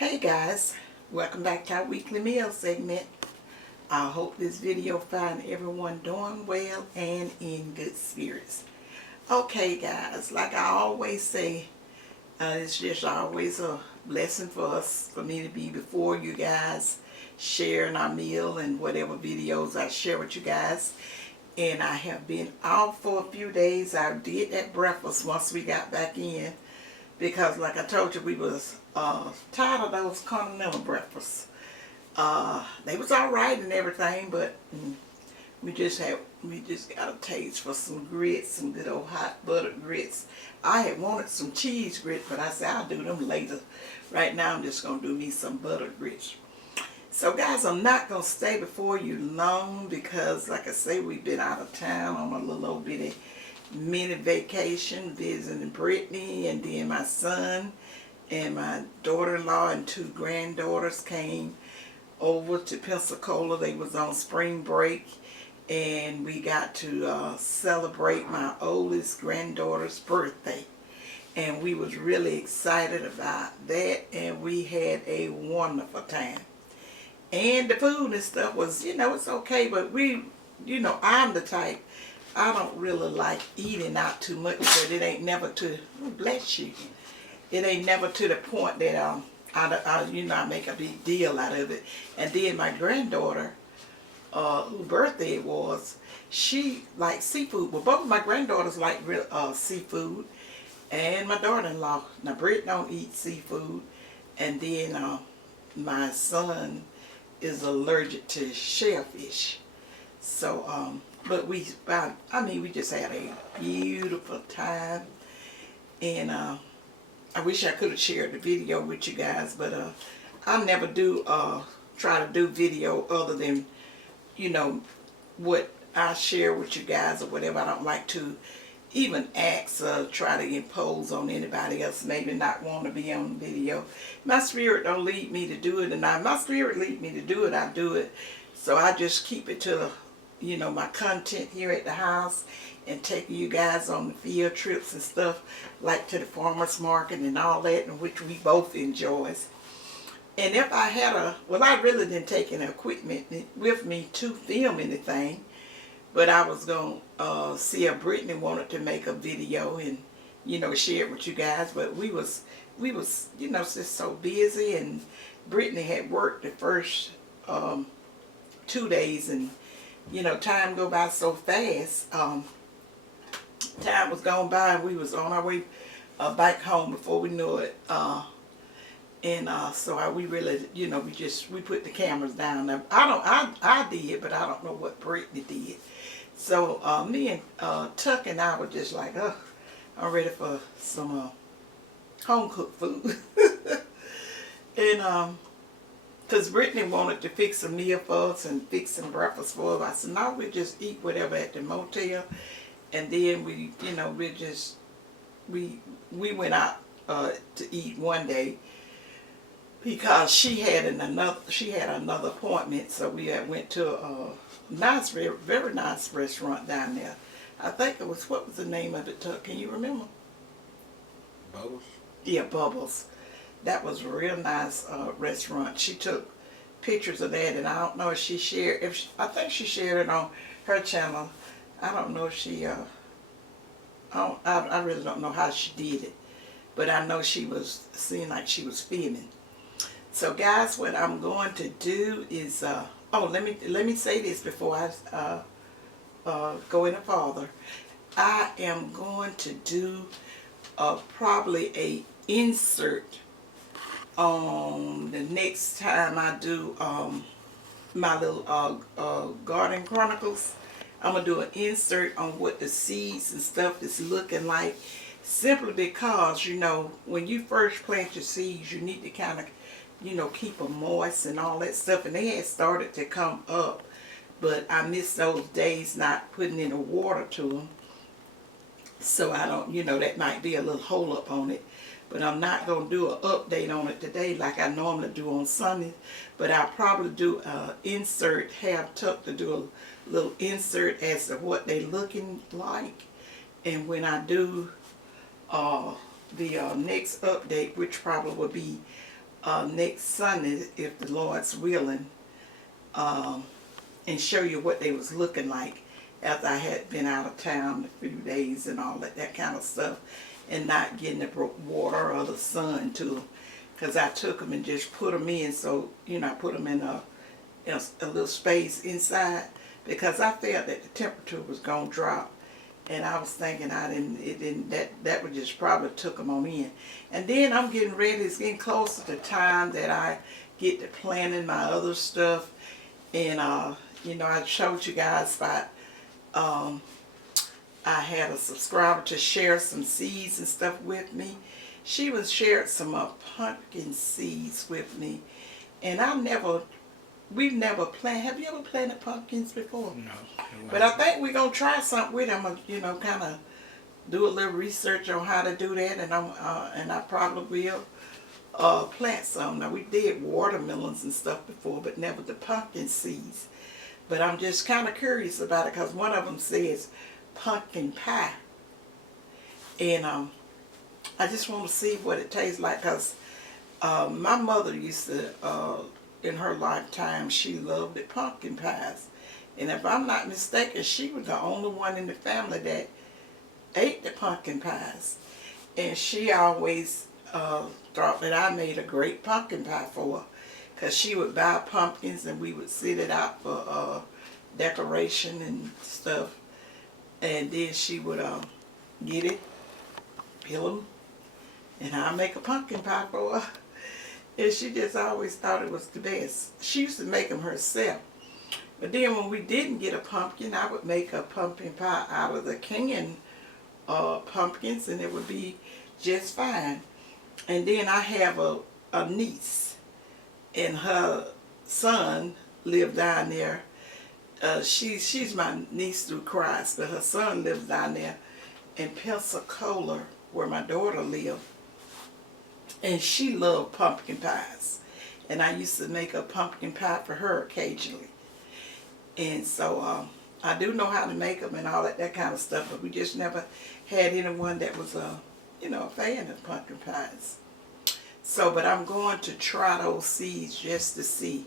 Hey guys, welcome back to our weekly meal segment. I hope this video find everyone doing well and in good spirits. Okay guys, like I always say, it's just always a blessing for us, for me to be before you guys, sharing our meal and whatever videos I share with you guys. And I have been out for a few days. I did that breakfast once we got back in, because like I told you, we was tired of those continental breakfasts. They was all right and everything, but we just got a taste for some grits, some good old hot buttered grits. I had wanted some cheese grits, but I said I'll do them later. Right now I'm just gonna do me some buttered grits. So guys, I'm not gonna stay before you long, because like I say, we've been out of town on a little old bitty mini vacation, visiting Brittany, and then my son and my daughter-in-law and two granddaughters came over to Pensacola. They was on spring break, and we got to celebrate my oldest granddaughter's birthday, and we was really excited about that, and we had a wonderful time. And the food and stuff was, it's okay, but I'm the type, I don't really like eating out too much, but it ain't never to, oh, bless you, it ain't never to the point that I make a big deal out of it. And then my granddaughter, whose birthday it was, she likes seafood. Well, both of my granddaughters like real seafood, and my daughter-in-law. Now, Britt don't eat seafood, and then my son is allergic to shellfish. So, but we just had a beautiful time, and I wish I could have shared the video with you guys, but I never do try to do video other than, what I share with you guys or whatever. I don't like to even ask or try to impose on anybody else, maybe not want to be on video. My spirit don't lead me to do it, and my spirit lead me to do it, I do it. So I just keep it to my content here at the house, and taking you guys on the field trips and stuff, like to the farmer's market and all that, in which we both enjoys. And if I had I really didn't take any equipment with me to film anything, but I was going to see if Brittany wanted to make a video and, share it with you guys. But we was just so busy, and Brittany had worked the first 2 days, and, time go by so fast. Time was gone by, and we was on our way back home before we knew it. So we really, we put the cameras down. Now, I did, but I don't know what Brittany did. So me and Tuck and I were just like, I'm ready for some home cooked food. And because Brittany wanted to fix a meal for us and fix some breakfast for us, I said, no, we'll just eat whatever at the motel. And then we went out to eat one day, because she had another appointment. So we went to a nice, very, very nice restaurant down there. I think it was, what was the name of it, Tuck? Can you remember? Bubbles? Yeah, Bubbles. That was a real nice restaurant. She took pictures of that, and I don't know if she shared. I think she shared it on her channel. I don't know if she. I really don't know how she did it, but I know she was seeing like she was filming. So guys, what I'm going to do is let me say this before I go any farther. I am going to do probably a insert on the next time I do my little garden chronicles. I'm going to do an insert on what the seeds and stuff is looking like, simply because, when you first plant your seeds, you need to kind of, keep them moist and all that stuff. And they had started to come up, but I missed those days not putting any water to them. So I don't, that might be a little hold up on it. But I'm not going to do an update on it today like I normally do on Sundays. But I'll probably do an insert, have Tuck to do a little insert as to what they looking like. And when I do the next update, which probably will be next Sunday, if the Lord's willing, um, and show you what they was looking like after I had been out of town a few days and all that kind of stuff, and not getting the water or the sun to them. Because I took them and just put them in, so, I put them in a little space inside, because I felt that the temperature was going to drop. And I was thinking that would just probably took them on in. And then I'm getting ready, it's getting closer to time that I get to planning my other stuff. And, I showed you guys about, I had a subscriber to share some seeds and stuff with me. She was shared some pumpkin seeds with me. And we've never planted. Have you ever planted pumpkins before? No. But I think we're going to try something with them, kind of do a little research on how to do that, and I probably will plant some. Now, we did watermelons and stuff before, but never the pumpkin seeds. But I'm just kind of curious about it, because one of them says pumpkin pie. And I just want to see what it tastes like, because my mother used to, in her lifetime, she loved the pumpkin pies. And if I'm not mistaken, she was the only one in the family that ate the pumpkin pies. And she always thought that I made a great pumpkin pie for her, because she would buy pumpkins and we would set it out for decoration and stuff. And then she would get it, peel them, and I'd make a pumpkin pie for her. And she just always thought it was the best. She used to make them herself. But then when we didn't get a pumpkin, I would make a pumpkin pie out of the canned pumpkins, and it would be just fine. And then I have a niece, and her son lived down there. She's my niece through Christ, but her son lives down there in Pensacola, where my daughter lived. And she loved pumpkin pies. And I used to make a pumpkin pie for her occasionally. And so I do know how to make them and all that kind of stuff, but we just never had anyone that was a fan of pumpkin pies. So, but I'm going to try those seeds just to see.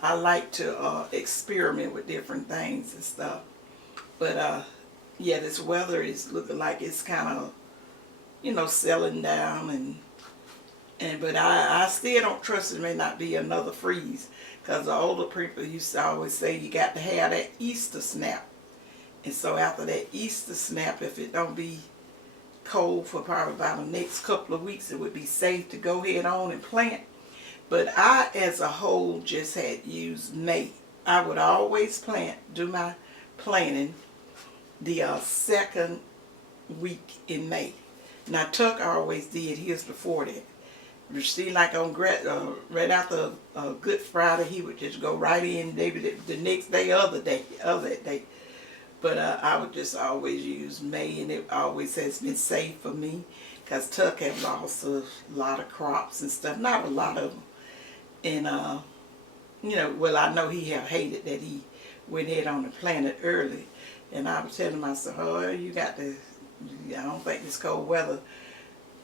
I like to experiment with different things and stuff. But yeah, this weather is looking like it's kind of, settling down, but I still don't trust it may not be another freeze. Because the older people used to always say you got to have that Easter snap. And so after that Easter snap, if it don't be cold for probably about the next couple of weeks, it would be safe to go ahead on and plant. But I, as a whole, just had used May. I would always do my planting the second week in May. Now, Tuck always did his before that. You see, like on right after Good Friday, he would just go right in, maybe the next day, other that day. But I would just always use May, and it always has been safe for me, because Tuck had lost a lot of crops and stuff, not a lot of them. And well, I know he have hated that he went ahead on the planet early, and I was telling myself, oh, you got to. I don't think this cold weather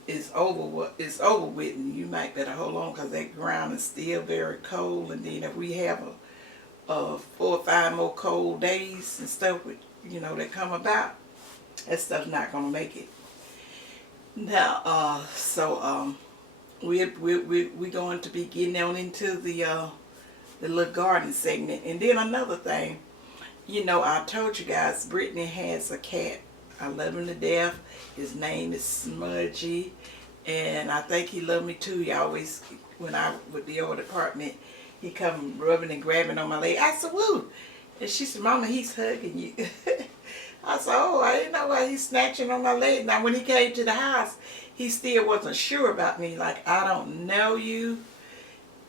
is over. It's over with, and you might better hold on, because that ground is still very cold. And then if we have a 4 or 5 more cold days and stuff, that come about, that stuff's not gonna make it. Now, we're going to be getting on into the little garden segment. And then another thing, I told you guys, Brittany has a cat. I love him to death. His name is Smudgy, and I think he loved me too. He always, when I with the old apartment, he come rubbing and grabbing on my leg. I said, woo! And she said, Mama, he's hugging you. I said, oh, I didn't know why he's snatching on my leg. Now, when he came to the house, he still wasn't sure about me. Like, I don't know you,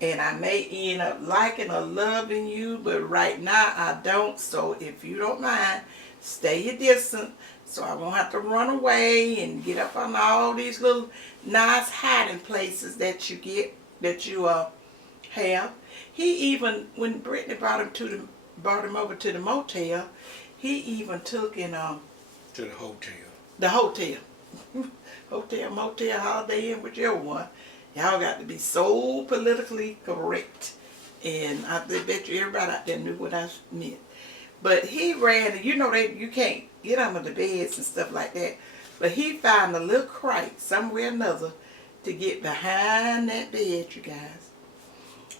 and I may end up liking or loving you, but right now I don't. So if you don't mind, stay your distance, so I won't have to run away and get up on all these little nice hiding places that you have. He even, when Brittany brought him over to the motel, he even took in to the hotel. The hotel. Hotel, motel, Holiday Inn, whichever one. Y'all got to be so politically correct. And I bet you everybody out there knew what I meant. But he ran, and you can't get under the beds and stuff like that. But he found a little crack somewhere or another to get behind that bed, you guys.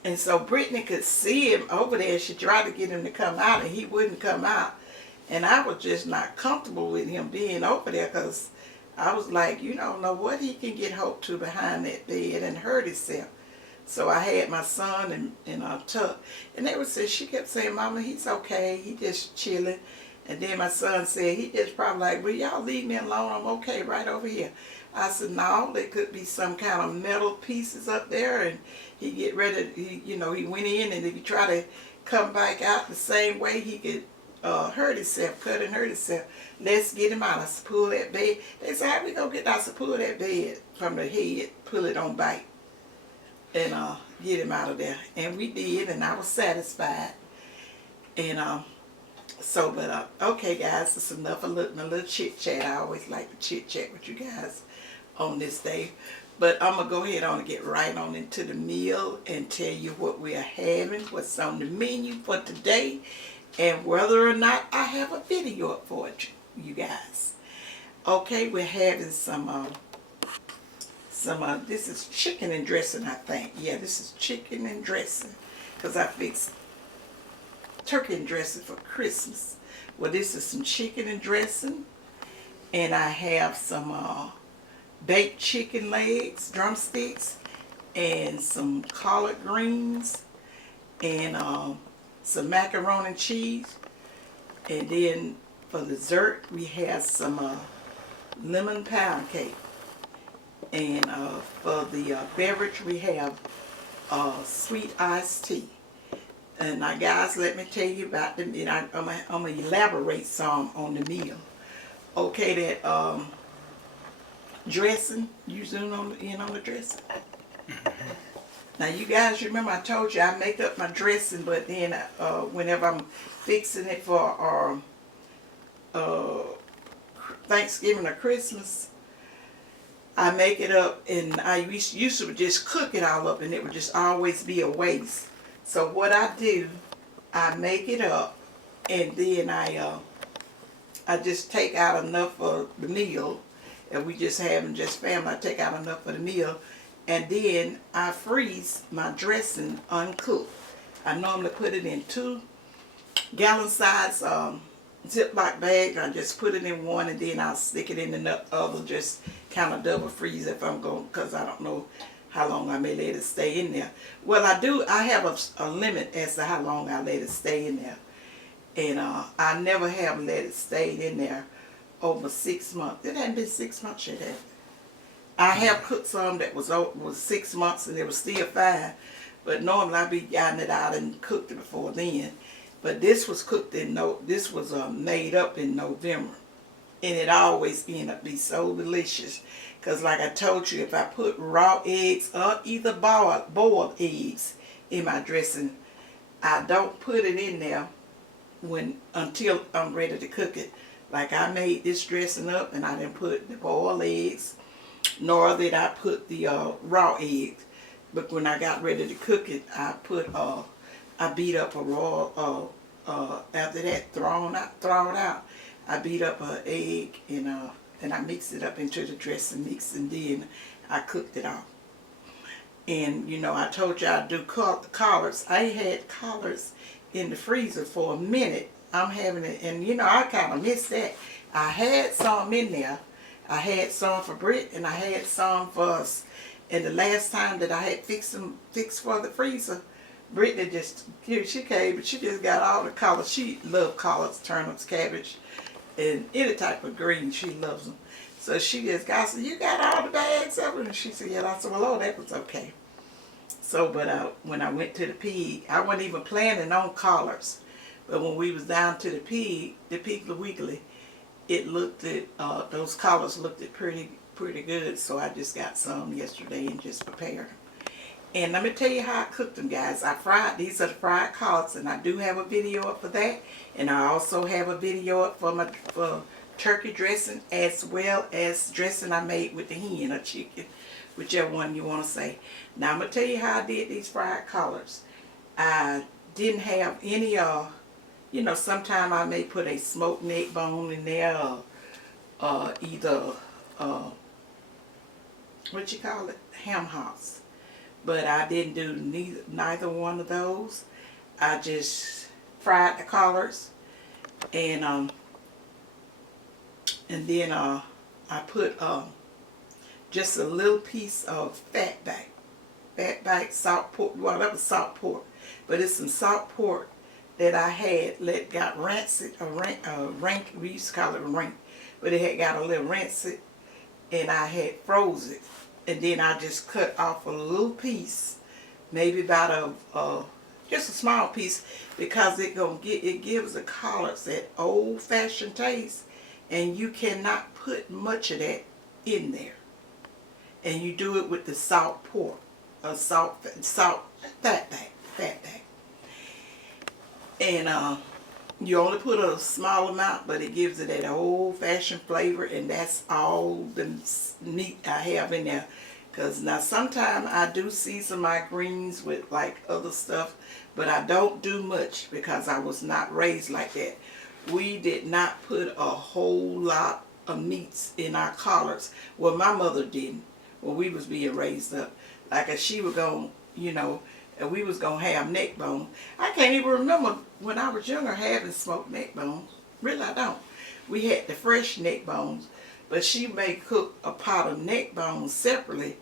And so Brittany could see him over there. She tried to get him to come out, and he wouldn't come out. And I was just not comfortable with him being over there because I was like, you don't know what he can get hooked to behind that bed and hurt himself. So I had my son in a tub. And they would say, she kept saying, Mama, he's okay. He just chilling. And then my son said, he just probably like, will y'all leave me alone? I'm okay right over here. I said, no, there could be some kind of metal pieces up there. And he get ready, he went in, and if he try to come back out the same way, he could hurt himself, cut and hurt himself. Let's get him out. I said, pull that bed. They said, how we gonna get out? I said, pull that bed from the head, pull it on back, and get him out of there. And we did, and I was satisfied. And okay guys, it's enough of my little chit chat. I always like to chit chat with you guys on this day. But I'm going to go ahead on and get right on into the meal and tell you what we are having, what's on the menu for today, and whether or not I have a video up for it, you guys. Okay, we're having some this is chicken and dressing, I think. Yeah, this is chicken and dressing because I fixed turkey and dressing for Christmas. Well, this is some chicken and dressing, and I have some baked chicken legs, drumsticks, and some collard greens, and some macaroni and cheese. And then for dessert, we have some lemon pound cake. And for the beverage, we have sweet iced tea. And now, guys, let me tell you about them. And I'm gonna elaborate some on the meal. Okay, that dressing, you zoom on the dressing. Now, you guys remember I told you I make up my dressing, but then whenever I'm fixing it for Thanksgiving or Christmas, I make it up, and I used to just cook it all up, and it would just always be a waste. So what I do, I make it up, and then I just take out enough for the meal. If we just having just family, I take out enough for the meal, and then I freeze my dressing uncooked. I normally put it in 2-gallon size Ziploc bag. I just put it in one, and then I'll stick it in the other, just kind of double freeze if I'm going, because I don't know how long I may let it stay in there. Well, I have a limit as to how long I let it stay in there. And I never have let it stay in there over 6 months. It hadn't been 6 months yet, had it? I have cooked some that was 6 months and it was still fine. But normally I be getting it out and cooked it before then. But this was cooked this was made up in November. And it always end up be so delicious. Because like I told you, if I put raw eggs or either boiled eggs in my dressing, I don't put it in there until I'm ready to cook it. Like I made this dressing up and I didn't put the boiled eggs, nor did I put the raw eggs. But when I got ready to cook it, I beat up a raw, after that thrown out, I beat up an egg and I mixed it up into the dressing mix, and then I cooked it off. And I told you I'd do collards. I had collards in the freezer for a minute. I'm having it, and I kind of missed that. I had some in there. I had some for Britt, and I had some for us. And the last time that I had fixed for the freezer, Brittany she came, but she just got all the collards. She loved collards, turnips, cabbage, and any type of green. She loves them. So she just got, I said, you got all the bags of them? And she said, yeah. I said, well, that was okay. So, but when I went to the pig, I wasn't even planning on collards. But when we was down to the Piggly Wiggly, it looked at, those collards looked at pretty good. So I just got some yesterday and just prepared them. And let me tell you how I cooked them, guys. These are the fried collards, and I do have a video up for that. And I also have a video up for turkey dressing, as well as dressing I made with the hen or chicken whichever one you want to say. Now I'm going to tell you how I did these fried collards. I didn't have any, you know, sometime I may put a smoked neck bone in there, either, what you call it, ham hocks. But I didn't do neither one of those. I just fried the collards, and then I put just a little piece of fat back salt pork. Well, that was salt pork, but it's some salt pork that I had got rancid, rank. We used to call it rank, but it had got a little rancid, and I had froze it, and then I just cut off a little piece, maybe about just a small piece, because it gives the collards that old-fashioned taste, and you cannot put much of that in there. And you do it with the salt pork, fat back. And you only put a small amount, but it gives it that old-fashioned flavor, and that's all the meat I have in there. Because now sometimes I do season my greens with like other stuff, but I don't do much because I was not raised like that. We did not put a whole lot of meats in our collards. Well, my mother didn't when we was being raised up. Like if she was going, you know, and we was going to have neck bone. I can't even remember when I was younger having smoked neck bones. Really, I don't. We had the fresh neck bones, but she may cook a pot of neck bones separately,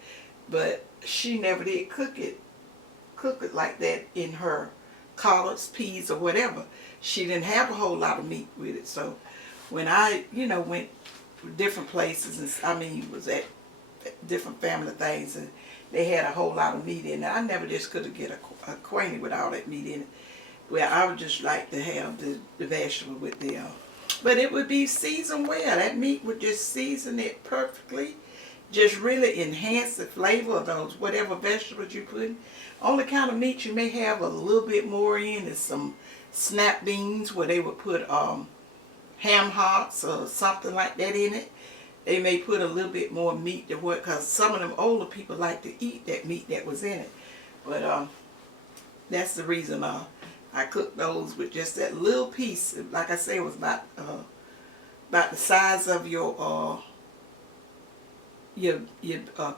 but she never did cook it like that in her collards, peas, or whatever. She didn't have a whole lot of meat with it. So when I, you know, went different places, and I mean, was at different family things, and they had a whole lot of meat in it, I never just could get acquainted with all that meat in it. Well, I would just like to have the vegetable with the, but it would be seasoned well. That meat would just season it perfectly. Just really enhance the flavor of those whatever vegetables you put in. Only kind of meat you may have a little bit more in is some snap beans, where they would put ham hocks or something like that in it. They may put a little bit more meat to what, because some of them older people like to eat that meat that was in it. But that's the reason I cooked those with just that little piece. Like I say, it was about the size of your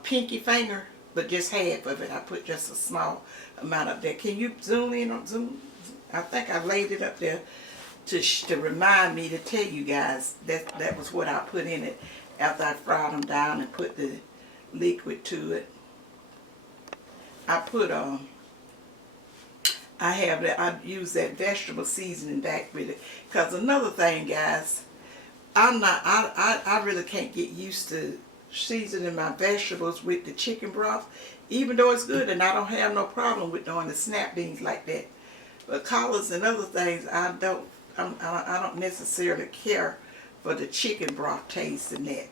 pinky finger, but just half of it. I put just a small amount up there. Can you zoom in on zoom? I think I laid it up there to remind me to tell you guys that was what I put in it after I fried them down and put the liquid to it. I put I use that vegetable seasoning back with it. Because another thing, guys, I really can't get used to seasoning my vegetables with the chicken broth, even though it's good, and I don't have no problem with doing the snap beans like that. But collards and other things, I don't necessarily care for the chicken broth taste in that.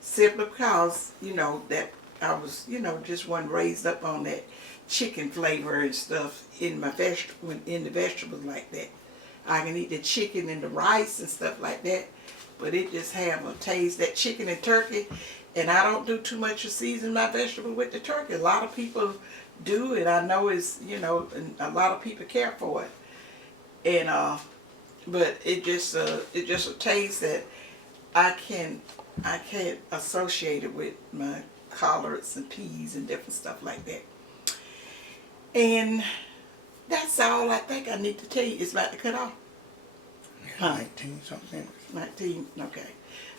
Simply because, you know, that I was, you know, just wasn't raised up on that chicken flavor and stuff in the vegetables like that. I can eat the chicken and the rice and stuff like that, but it just have a taste, that chicken and turkey. And I don't do too much of seasoning my vegetable with the turkey. A lot of people do it. I know it's, you know, and a lot of people care for it. And but it just a taste that I can't associate it with my collards and peas and different stuff like that. And that's all I think I need to tell you. It's about to cut off. Yeah, 19 something. 19, okay.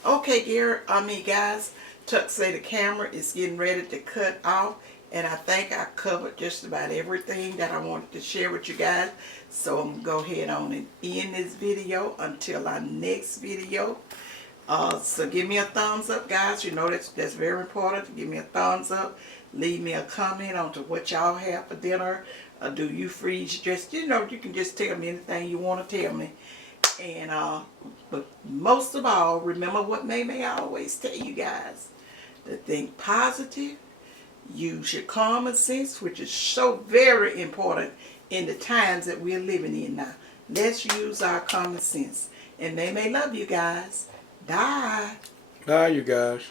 Okay, guys, Tuck say the camera is getting ready to cut off, and I think I covered just about everything that I wanted to share with you guys. So I'm going to go ahead on and end this video until our next video. So give me a thumbs up, guys. You know that's very important. Give me a thumbs up. Leave me a comment on to what y'all have for dinner. Do you freeze just, you know, you can just tell me anything you want to tell me. And but most of all, remember what May always tell you guys, to think positive, use your common sense, which is so very important in the times that we're living in now. Let's use our common sense. And they may love you guys. Bye. Bye, you guys.